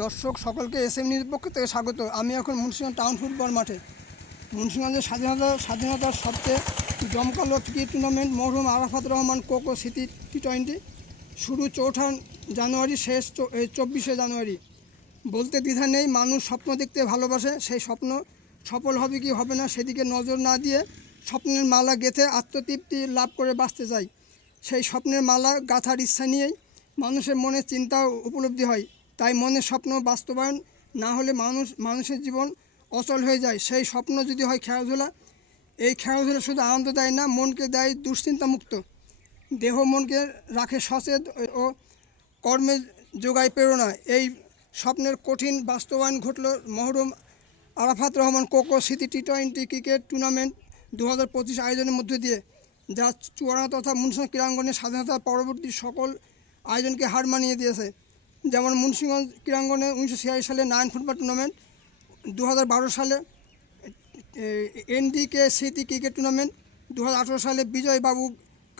দর্শক সকলকে এসএম নিউজের পক্ষ থেকে স্বাগত। আমি এখন মুন্সিগঞ্জ টাউন ফুটবল মাঠে। মুন্সিগঞ্জের স্বাধীনতার সবচেয়ে জমকালো ক্রিকেট টুর্নামেন্ট মরহুম আরাফাত রহমান কোকো স্মৃতি টি20 শুরু 4 জানুয়ারি, শেষ 24 জানুয়ারি। বলতে দ্বিধা নেই, মানুষ স্বপ্ন দেখতে ভালোবাসে। সেই স্বপ্ন সফল হবে কি হবে না সেদিকে নজর না দিয়ে স্বপ্নের মালা গেঁথে আত্মতৃপ্তি লাভ করে বাঁচতে চাই। সেই স্বপ্নের মালা গাঁথার ইচ্ছা নিয়েই মানুষের মনে চিন্তা উপলব্ধি হয়। তাই মনের স্বপ্ন বাস্তবায়ন না হলে মানুষের জীবন অচল হয়ে যায়। সেই স্বপ্ন যদি হয় খেলাধুলা, এই খেলাধুলা শুধু আনন্দ দেয় না, মনকে দেয় দুশ্চিন্তামুক্ত। দেহ মনকে রাখে সচেত ও কর্মে যোগায় প্রেরণা। এই স্বপ্নের কঠিন বাস্তবায়ন ঘটল মরহুম আরাফাত রহমান কোকো স্মৃতি টি20 ক্রিকেট টুর্নামেন্ট 2025 আয়োজনের মধ্য দিয়ে, যা চুয়াডাঙ্গা তথা মুন্সিগঞ্জ ক্রীড়াঙ্গনে স্বাধীনতা পরবর্তী সকল আয়োজনকে হার মানিয়ে দিয়েছে। যেমন মুন্সিগঞ্জ ক্রীড়াঙ্গনে 1946 সালে 9 ফুটবল টুর্নামেন্ট, 2012 সালে এনডিকে স্মৃতি ক্রিকেট টুর্নামেন্ট, 2018 সালে বিজয় বাবু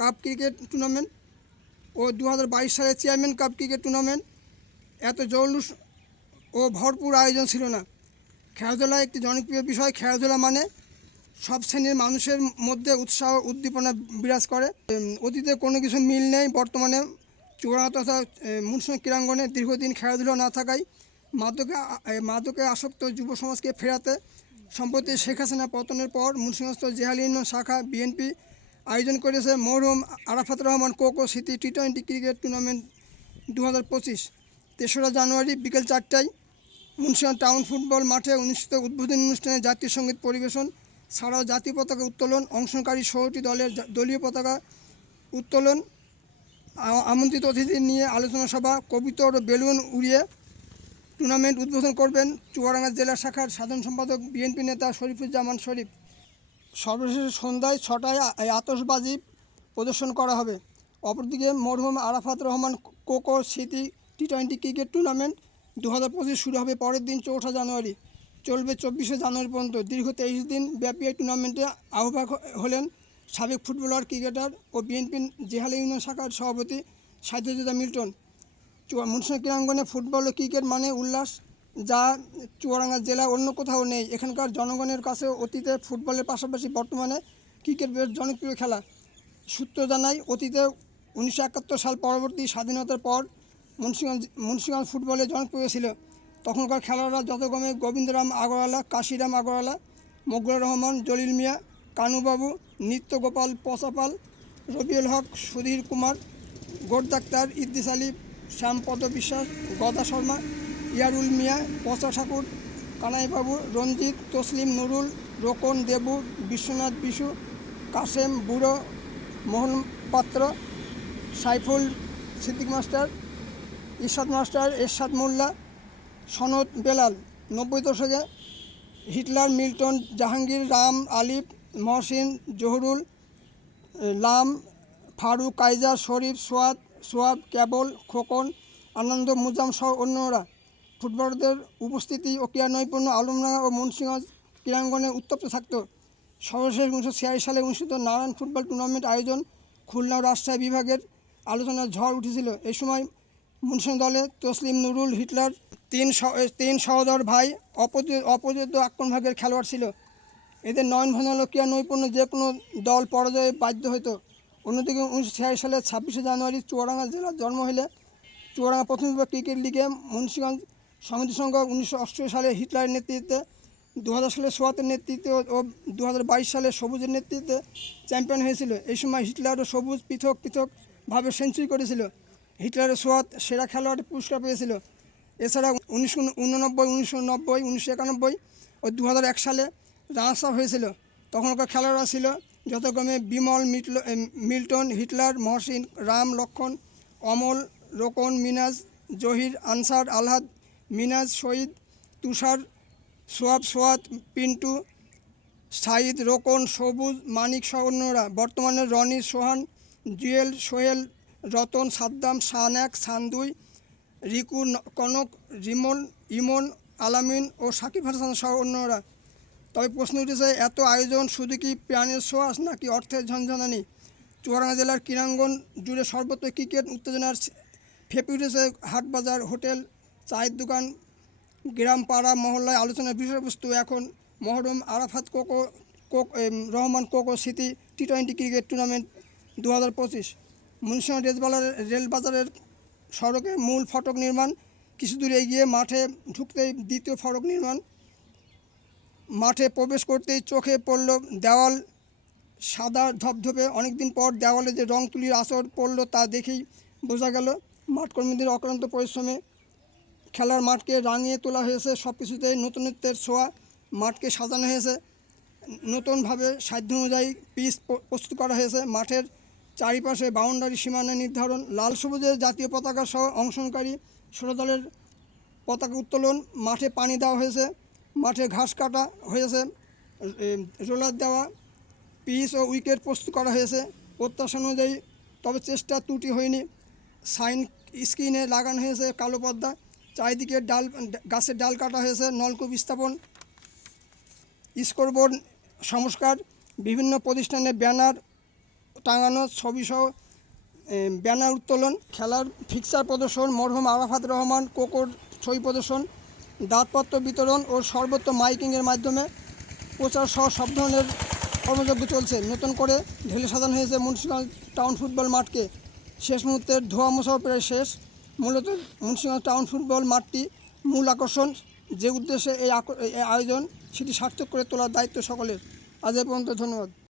কাপ ক্রিকেট টুর্নামেন্ট ও 2022 সালে চেয়ারম্যান কাপ ক্রিকেট টুর্নামেন্ট। এত জৌলুস ও ভরপুর আয়োজন ছিল না। খেলাধুলা একটি জনপ্রিয় বিষয়। খেলাধুলা মানে সব শ্রেণীর মানুষের মধ্যে উৎসাহ উদ্দীপনা বিরাজ করে। অতীতে কোনো কিছু মিল নেই। বর্তমানে চুয়াডাঙ্গা তথা মুন্সিগঞ্জ ক্রীড়াঙ্গনে দীর্ঘদিন খেলাধুলা না থাকায় মাদকে আসক্ত যুব সমাজকে ফেরাতে সম্প্রতি শেখ হাসিনা পতনের পর মুন্সিগঞ্জ জেহাল ইউনিয়ন শাখা বিএনপি আয়োজন করেছে মরহুম আরাফাত রহমান কোকো স্মৃতি টি20 ক্রিকেট টুর্নামেন্ট 2025। 3রা জানুয়ারি বিকেল 4টায় মুন্সিগঞ্জ টাউন ফুটবল মাঠে অনুষ্ঠিত উদ্বোধনী অনুষ্ঠানে জাতীয় সঙ্গীত পরিবেশন ছাড়াও জাতীয় পতাকা উত্তোলন, অংশগ্রহণকারী 16টি দলের দলীয় পতাকা উত্তোলন, আমন্ত্রিত অতিথি নিয়ে আলোচনা সভা, কবুতর ও বেলুন উড়িয়ে টুর্নামেন্ট উদ্বোধন করবেন চুয়াডাঙ্গা জেলা শাখার সাধারণ সম্পাদক বিএনপি নেতা শরীফুজ্জামান শরীফ। সর্বশেষ সন্ধ্যায় 6টায় আতশবাজি প্রদর্শন করা হবে। অপরদিকে মরহুম আরাফাত রহমান কোকো স্মৃতি টি20 ক্রিকেট টুর্নামেন্ট 2025 শুরু হবে পরের দিন 4 জানুয়ারি, চলবে 24 জানুয়ারি পর্যন্ত। দীর্ঘ 23 দিন ব্যাপী এই টুর্নামেন্টে আহ্বায়ক হলেন সাবেক ফুটবলার, ক্রিকেটার ও বিএনপির জেহাল ইউনিয়ন শাখার সভাপতি সাইদুজ্জামান মিল্টন। মুন্সিগঞ্জ ক্রীড়াঙ্গনে ফুটবল ও ক্রিকেট মানে উল্লাস, যা চুয়াডাঙ্গা জেলায় অন্য কোথাও নেই। এখানকার জনগণের কাছে অতীতে ফুটবলের পাশাপাশি বর্তমানে ক্রিকেট বেশ জনপ্রিয় খেলা। সূত্র জানায়, অতীতে 1971 সাল পরবর্তী স্বাধীনতার পর মুন্সিগঞ্জ ফুটবলে জনপ্রিয় ছিল। তখনকার খেলোয়াড়রা যথাক্রমে গোবিন্দরাম আগরওয়ালা, কাশিরাম আগরওয়ালা, মোগল রহমান, জলিল মিয়া, কানুবাবু, নিত্য গোপাল পচাপাল, রবিউল হক, সুধীর কুমার, গোরদাক্তার, ইদ্রিস আলী, শ্যামপদ বিশ্বাস, গদা শর্মা, ইয়ারুল মিয়া, পচা ঠাকুর, কানাইবাবু, রঞ্জিত, তসলিম, নুরুল, রোকন, দেবু, বিশ্বনাথ, বিশু, কাসেম, বুড়ো, মোহন পাত্র, সাইফুল, সিদ্দিক মাস্টার, ইরশাদ মাস্টার, এরশাদ মোল্লা, সনদ, বেলাল। 90 দশকে হিটলার, মিল্টন, জাহাঙ্গীর, রাম, আলিফ, মহসিন, জহুরুল, লাম, ফারুক, কাইজার, শরীফ, সোয়াব, কেবল, খোকন, আনন্দ, মুজাম সহ অন্যরা। ফুটবলারদের উপস্থিতি ও ক্রীড়া নৈপুণ্য আলমডাঙ্গা ও মুন্সিগঞ্জ ক্রীড়াঙ্গনে উত্তপ্ত থাকত। সর্বশেষ 1946 সালে অনুষ্ঠিত নারায়ণ ফুটবল টুর্নামেন্ট আয়োজন খুলনা ও রাজশাহী বিভাগের আলোচনার ঝড় উঠেছিল। এই সময় মুন্সিগঞ্জ দলে তসলিম, নুরুল, হিটলার তিন সহোদর ভাই অপরাজিত আক্রমণভাগের খেলোয়াড় ছিল। এদের নয়নভাঙাল ক্রীড়া নৈপুণ্য যে কোনো দল পরাজয়ে বাধ্য হতো। অন্যদিকে 1946 সালের 26 জানুয়ারি চুয়াডাঙ্গা জেলার জন্ম হলে চুয়াডাঙ্গা প্রথম বিভাগ ক্রিকেট লিগে মুন্সিগঞ্জ সমিতি সংঘ 1988 সালে হিটলারের নেতৃত্বে, 2000 সালে সোয়াতের নেতৃত্বে ও 2022 সালে সবুজের নেতৃত্বে চ্যাম্পিয়ন হয়েছিল। এই সময় হিটলার ও সবুজ পৃথকভাবে সেঞ্চুরি করেছিল। হিটলারের সোয়াত সেরা খেলোয়াড়ের পুরস্কার পেয়েছিল। এছাড়া 1989, 1990, 1991 ও 2001 সালে রানার্স আপ হয়েছিল। তখনকার খেলোয়াড়রা ছিল যথাক্রমে বিমল, মিল্টন, হিটলার, মহসিন, রাম, লক্ষণ, অমল, রোকন, মিনাজ, জহির, আনসার, আলহাদ, মিনাজ, শহীদ, তুষার, সোয়াত, পিন্টু, সাইদ, রোকন, সবুজ, মানিক সহ অন্যরা। বর্তমানে রনি, সোহান, জুয়েল, সোহেল, রতন, সাদ্দাম, শাহনাক, সান্দুই, রিকু, কনক, ইমন, আলামিন ও সাকিব হাসান সহ অন্যরা। তবে প্রশ্ন উঠেছে, এত আয়োজন শুধু কি প্রাণের ছোঁয়াচ নাকি অর্থের ঝনঝনানি? চুয়াডাঙ্গা জেলার ক্রীড়াঙ্গন জুড়ে সর্বত্র ক্রিকেট উত্তেজনার ফেঁপে উঠেছে। হাটবাজার, হোটেল, চায়ের দোকান, গ্রাম, পাড়া, মহল্লায় আলোচনার বিষয়বস্তু এখন মহরম আরাফাত রহমান কোকো স্মৃতি টি-20 ক্রিকেট টুর্নামেন্ট 2025। মুন্সিগঞ্জ রেলবাজারের সড়কে মূল ফটক নির্মাণ, কিছু দূর এগিয়ে মাঠে ঢুকতেই দ্বিতীয় ফটক নির্মাণ। মাঠে প্রবেশ করতেই চোখে পড়ল দেওয়াল সাদা ধপধপে। অনেকদিন পর দেওয়ালে যে রং তুলির আসর পড়ল তা দেখেই বোঝা গেল মাঠকর্মীদের অক্লান্ত পরিশ্রমে। খেলার মাঠকে রাঙিয়ে তোলা হয়েছে, সব কিছুতেই নতুনত্বের ছোঁয়া। মাঠকে সাজানো হয়েছে নতুনভাবে, সাধ্য অনুযায়ী পিচ প্রস্তুত করা হয়েছে। মাঠের চারিপাশে বাউন্ডারি সীমানা নির্ধারণ, লাল সবুজের জাতীয় পতাকা সহ অংশগ্রহণকারী 16 দলের পতাকা উত্তোলন। মাঠে পানি দেওয়া হয়েছে, মাঠে ঘাস কাটা হয়েছে, রোলার দেওয়া, পিচ ও উইকেট প্রস্তুত করা হয়েছে প্রত্যাশা অনুযায়ী, তবে চেষ্টা ত্রুটি হয়নি। সাইন স্ক্রিনে লাগানো হয়েছে কালো পর্দা, চারিদিকে গাছের ডাল কাটা হয়েছে, নলকূপ স্থাপন, স্কোরবোর্ড সংস্কার, বিভিন্ন প্রতিষ্ঠানে ব্যানার টাঙানো, ছবিসহ ব্যানার উত্তোলন, খেলার ফিক্সার প্রদর্শন, মরহুম আরাফাত রহমান কোকোর ছবি প্রদর্শন, দাঁতপত্র বিতরণ ও সর্বত্র মাইকিংয়ের মাধ্যমে প্রচার সহ সব ধরনের কর্মযজ্ঞ চলছে। নতুন করে ঢেলে সাজানো হয়েছে মুন্সিগঞ্জ টাউন ফুটবল মাঠকে। শেষ মুহূর্তের ধোয়া মোছাও প্রায় শেষ। মূলত মুন্সিগঞ্জ টাউন ফুটবল মাঠটি মূল আকর্ষণ। যে উদ্দেশ্যে এই আয়োজন সেটি সার্থক করে তোলার দায়িত্ব সকলের। আজ এ পর্যন্ত, ধন্যবাদ।